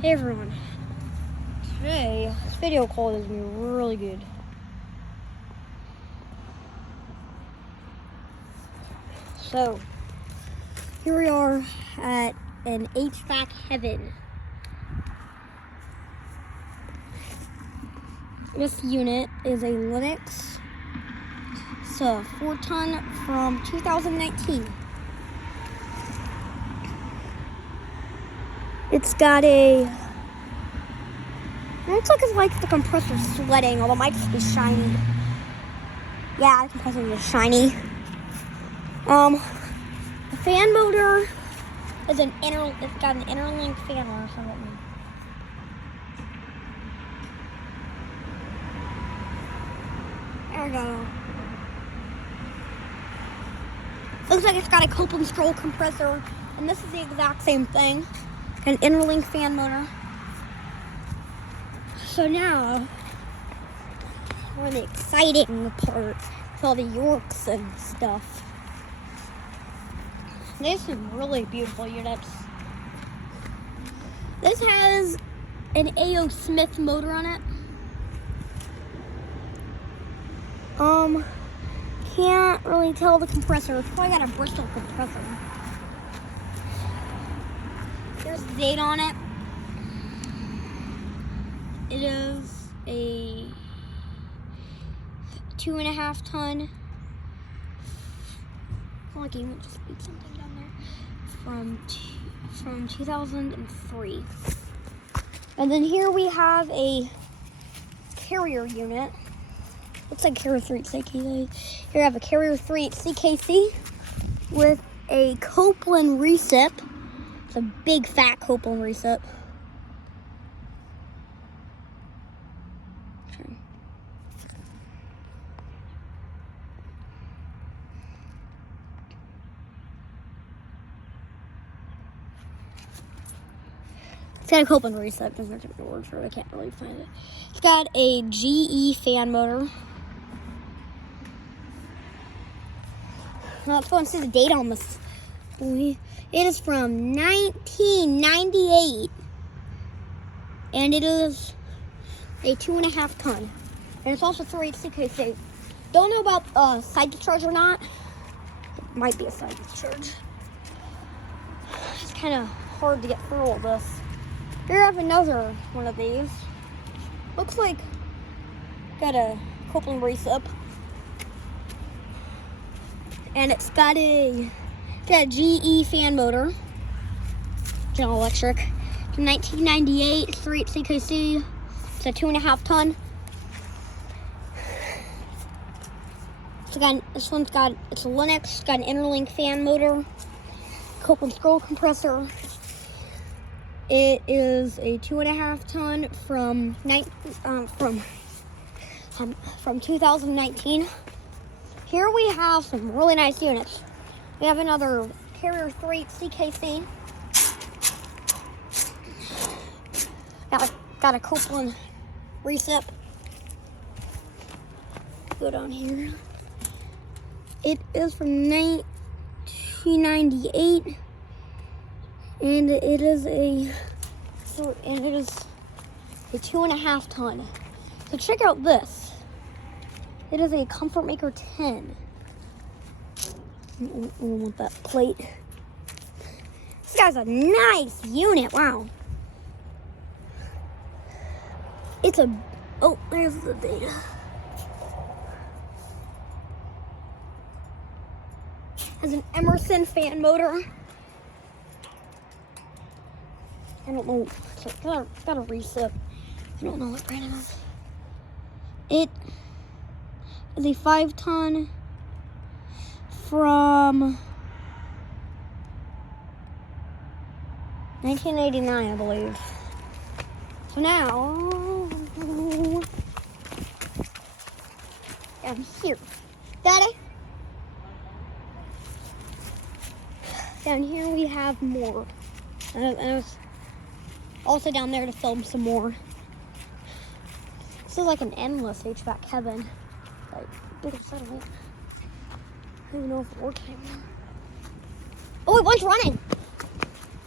Hey everyone, today this video quality is going to be really good. So, here we are at an HVAC heaven. This unit is a Linux. It's a 4-ton from 2019. It's got a, it looks like it's like the compressor sweating, although it might just be shiny. Yeah, the compressor is shiny. The fan motor is it's got an interlink fan motor or something. There we go. Looks like it's got a Copeland scroll compressor, and this is the exact same thing. An interlink fan motor. So now we're in the exciting part with all the Yorks and stuff. There's some really beautiful units. This has an A.O. Smith motor on it. Can't really tell the compressor. It's probably got a Bristol compressor. There's the date on it. It is a 2.5 ton. Oh, I can just read something down there from 2003. And then here we have a carrier unit. Looks like carrier 3 at CKC. Here I have a carrier 3 at CKC with a Copeland recip. It's a big fat Copeland recip. It's got a Copeland recip. There's no typical word for it. I can't really find it. It's got a GE fan motor. Now let's go and see the date on this. It is from 1998, and it is a 2.5 ton, and it's also 3 CKC. Don't know about side discharge or not. It might be a side discharge. It's kind of hard to get through all this. Here I have another one of these. Looks like got a Copeland recip, and it's got a GE fan motor, General Electric, from 1998, 3 CKC. It's a 2.5 ton. It's a Linux. It's got an interlink fan motor, Copeland scroll compressor. It is a 2.5 ton from 2019. Here we have some really nice units. We have another carrier 3 CKC. Got a Copeland recip. Go down here. It is from 1998, and it is a 2.5 ton. So check out this. It is a Comfort Maker 10. I don't want that plate. This guy's a nice unit. Wow. It's a, oh, there's the data. Has an Emerson fan motor. I don't know. It's got a recip. I don't know what brand it is. It is a 5 ton from 1989, I believe. So now, down here, Daddy. Down here we have more. And I was also down there to film some more. This is like an endless HVAC heaven. Like, big satellite. I don't even know if it's working. Oh, wait, one's running.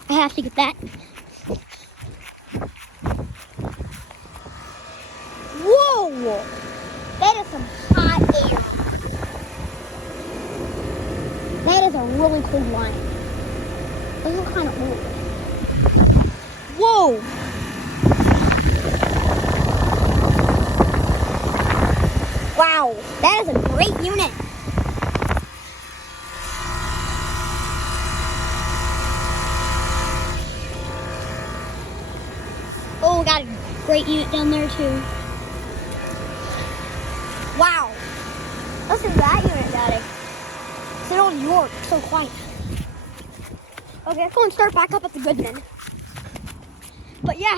I have to get that. cold line. Those look kind of old. Whoa! Wow, that is a great unit. Oh, we got a great unit down there too. Wow. Listen to that unit, Daddy. It's an old York, so quiet. Okay, let's go and start back up at the Goodman. But yeah.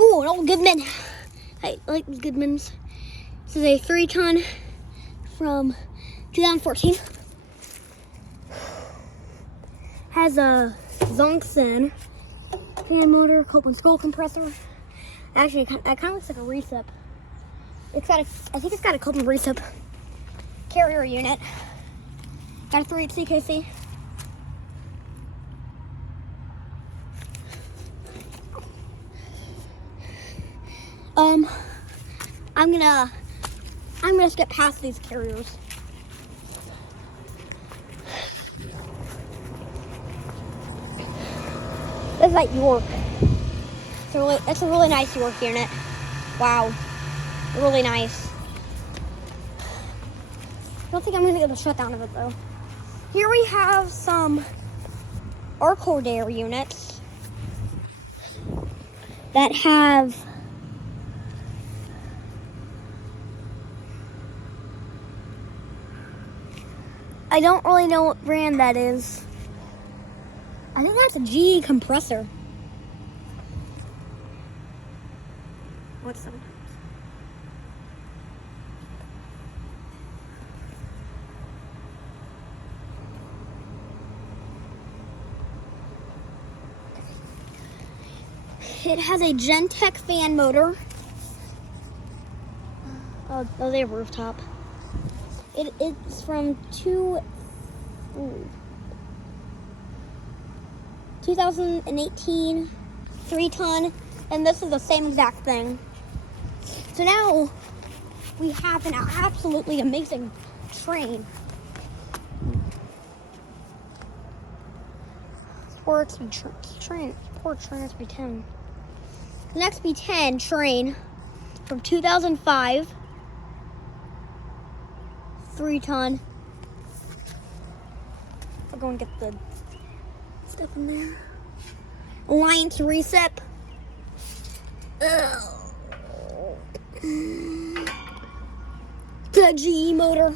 Ooh, an old Goodman. I like these Goodmans. This is a 3-ton from 2014. Has a Zonxen fan motor, Copeland scroll compressor. Actually, that kind of looks like a recip. I think it's got a Copeland recip carrier unit. Got a 3 CKC. I'm gonna skip past these carriers. This is like York. That's a really nice York unit. Wow, really nice. I don't think I'm gonna get the shutdown of it though. Here we have some Arcordair units that have I don't really know what brand that is. I think that's a GE compressor. What's sometimes? It has a Gentech fan motor. Oh, they have rooftop. It's from 2018, 3-ton, and this is the same exact thing. So now we have an absolutely amazing train. Sport train XB10. The next XB10 train from 2005. 3-ton. I'll go and get the stuff in there. Alliance recip. The GE motor.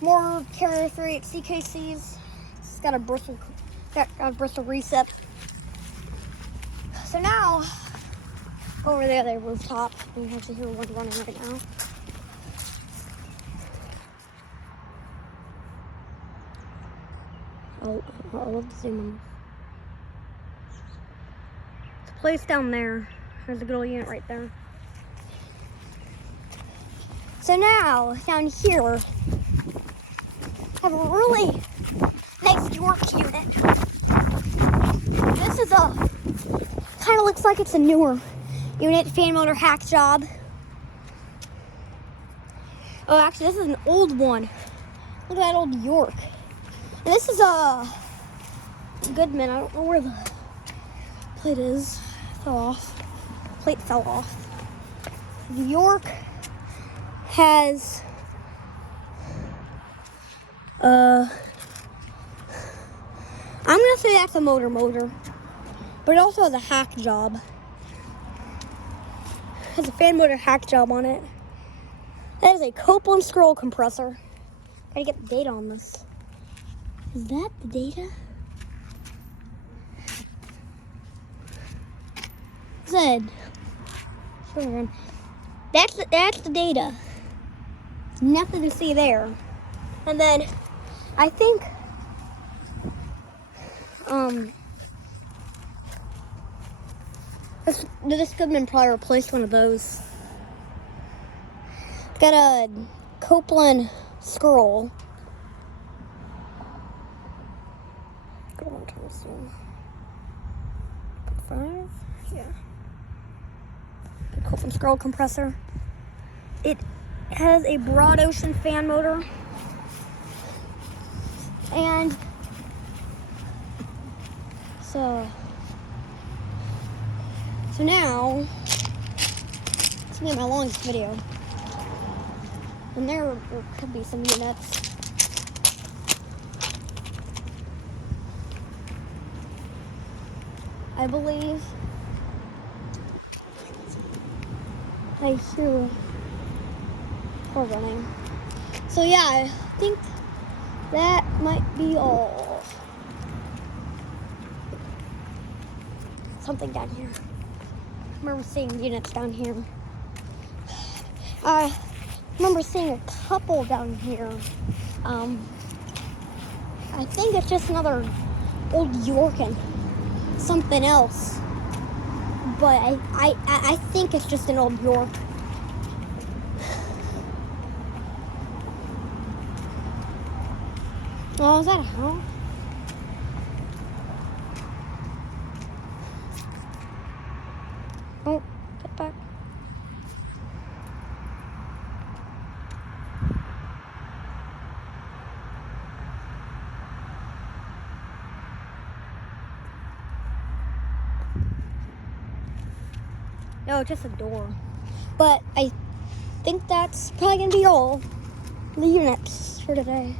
More Carrier 3 CKCs. It's got a Bristol recip. So now, over there, they rooftop. You can actually hear one running right now. I'll love to zoom in. It's a place down there. There's a good old unit right there. So now, down here, I have a really nice York unit. This is kind of looks like it's a newer unit, fan motor hack job. Oh, actually, this is an old one. Look at that old York. And this is a Goodman. I don't know where the plate is. Plate fell off. The York has I'm gonna say that's a motor, but it also has a hack job. It has a fan motor hack job on it. That is a Copeland scroll compressor. Gotta get the data on this. Is that the data? Zed. That's the data. Nothing to see there. And then I think this Goodman probably replaced one of those. Got a Copeland scroll. 5, yeah. Cold and scroll compressor. It has a broad ocean fan motor. And so now it's gonna be my longest video. And there could be some units. I believe I hear car running. So yeah, I think that might be all. Something down here. I remember seeing units down here. I remember seeing a couple down here. I think it's just another old York and something else. But I think it's just an old York. Oh, is that a house? Oh, get back. No, just a door. But I think that's probably gonna be all the units for today.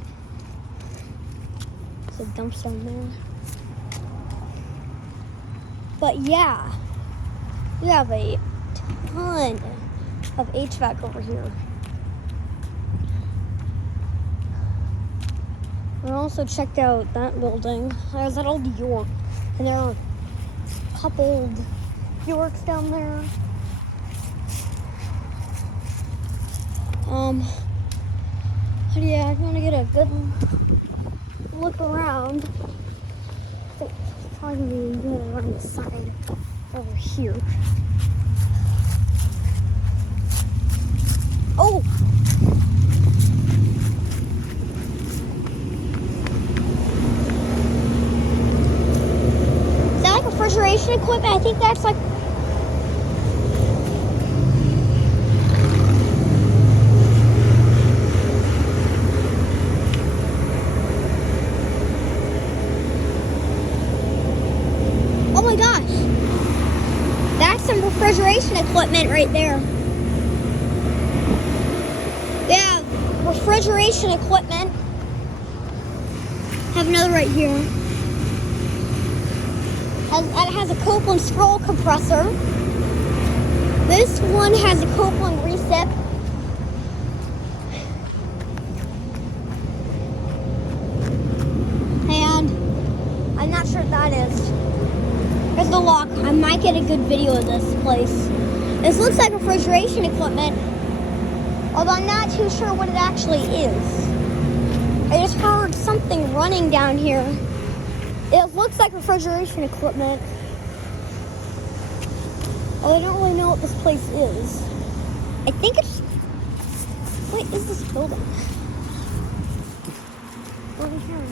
There's a dumpster in there. But yeah, we have a ton of HVAC over here. I also checked out that building. There's that old York, and there are a couple Yorks down there. But yeah, I'm gonna get a good look around. I think it's probably gonna be good around the side over here. Oh! Is that like refrigeration equipment? I think that's like. Oh my gosh, that's some refrigeration equipment right there. Yeah, refrigeration equipment. Have another right here. It has a Copeland scroll compressor. This one has a Copeland recip. And I'm not sure what that is. There's the lock. I might get a good video of this place. This looks like refrigeration equipment, although I'm not too sure what it actually is. I just heard something running down here. It looks like refrigeration equipment. Oh, I don't really know what this place is. I think it's... What is this building? Over here.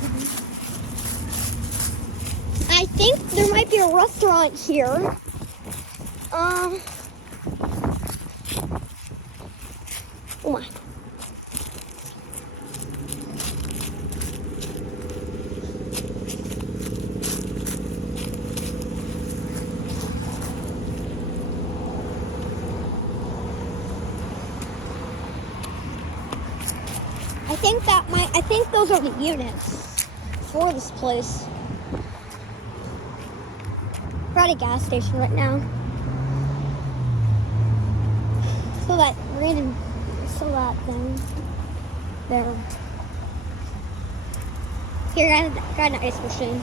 I think there might be a restaurant here. Oh my. I think those are the units for this place. We're at a gas station right now. So that thing there. Here, got an ice machine.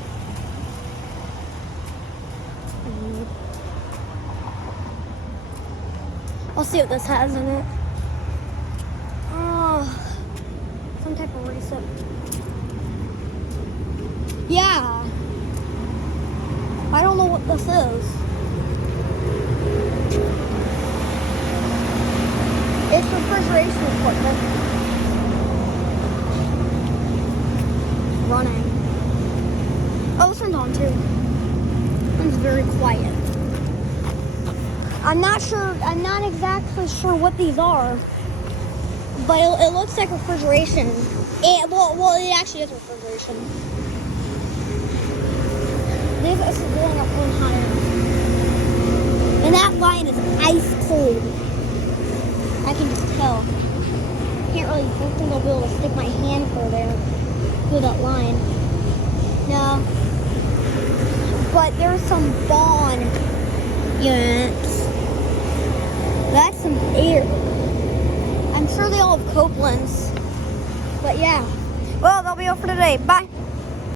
I'll see what this has in it. Oh, some type of recip. Yeah. I don't know what this is. It's refrigeration equipment. Running. Oh, this one's on too. It's very quiet. I'm not exactly sure what these are, but it looks like refrigeration. Well, it actually is refrigeration. This is going up really higher. And that line is ice cold. I can just tell. I don't think I'll be able to stick my hand through there, through that line. No. But there's some bond units. That's some air. I'm sure they all have Copelands. But yeah. Well, that'll be all for today. Bye.